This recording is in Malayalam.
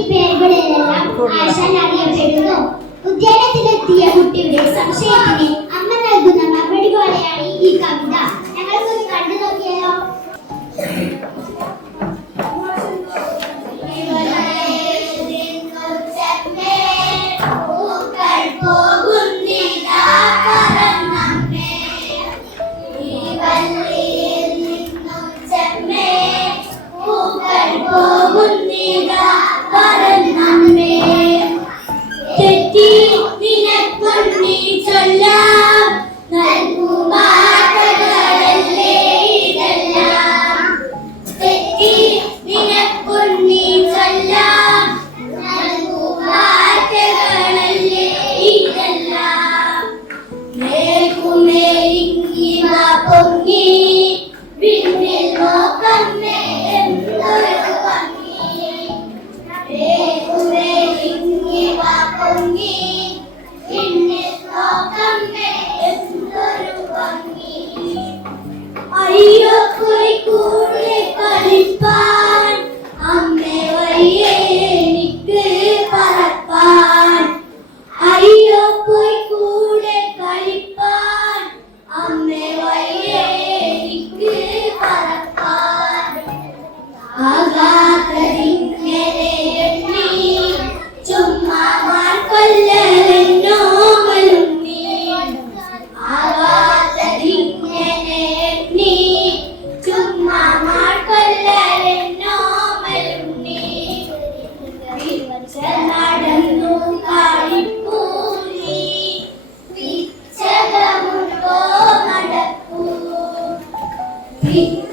ഈ പേരുകളിലെല്ലാം ആശാൻ അറിയപ്പെടുന്നു. ഉദ്യാനത്തിലെത്തിയ കുട്ടിയുടെ Jadi